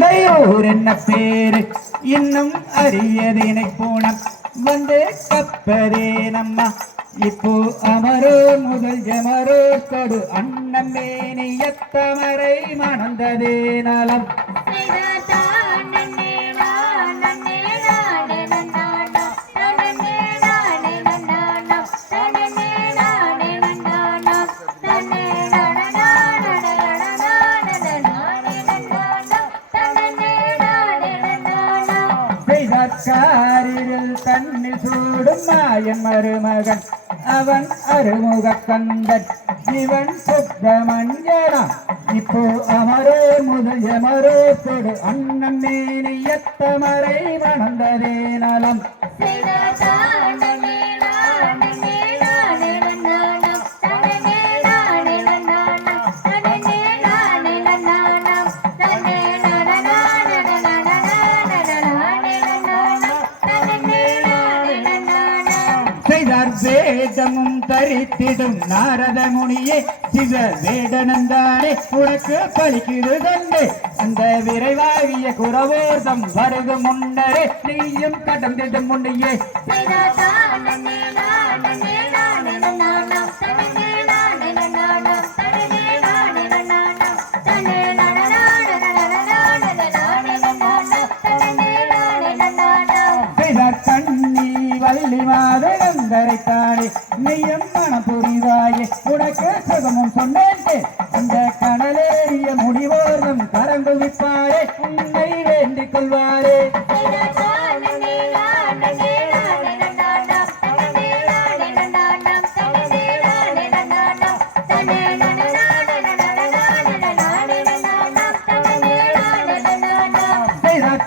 தந்தையோர் என்ன பேரு? இன்னும் அரியதினை போனம். வந்து கப்பதே நம்மா. இப்போ அமரோ முதல் ஜமரோ கடு கொடு அன்னமேனியத்தமரை மணந்ததே நலம். செய்தாரில் தன்னில் சூடும் மாயன் மருமகன். அவன் அருமுக கந்தன். இவன் சுத்தமஞ்சனா இப்போ அமரே முதல் எமரோ கொடு அண்ணன் மேனியத்தமரை மணந்ததே நலம். செய்தார் செய்தார் வேதமும் தரித்திடும் நாரத முனியே சிவ வேடனந்தானே உனக்கு பலிக்குது தந்தே அந்த விரைவாகிய குறவோர்தம் வருகும் முன்னரே நீயும் கடந்திடும் முன்னையே. மாதங்கரைத்தானே நீயும் மனம் புரிதாயே உனக்கு சுகமும் சொன்னேன் இந்த கடலேறிய முடிவோர்தம் கரங்குவிப்பாரே. உன்னை வேண்டிக் கொள்வாரே. செய்தார்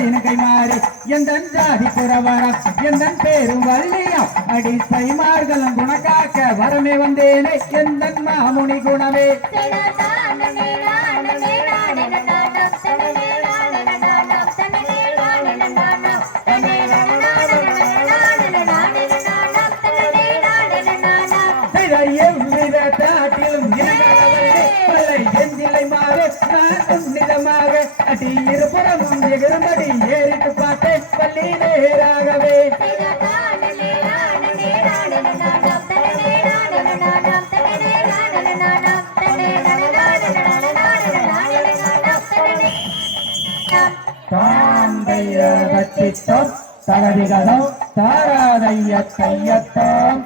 இனகை மாறி எந்தன் ஜாதி புறவரம் எந்தன் பேரும் வள்ளியம் அடி சைமார்களும் குணக்காக்க வரமே வந்தேனே எந்தன் மாமுனி குணமே. நிலைமாக எந்திலை நிலமாக நான் அடி இருபுறமும் எகிரும்படி ஏறிட்டு பார்த்தேன் பள்ளி நேராகவே. தாந்தைய கட்டித்தோம் தகதிகளோ தாராதைய கையத்தோம்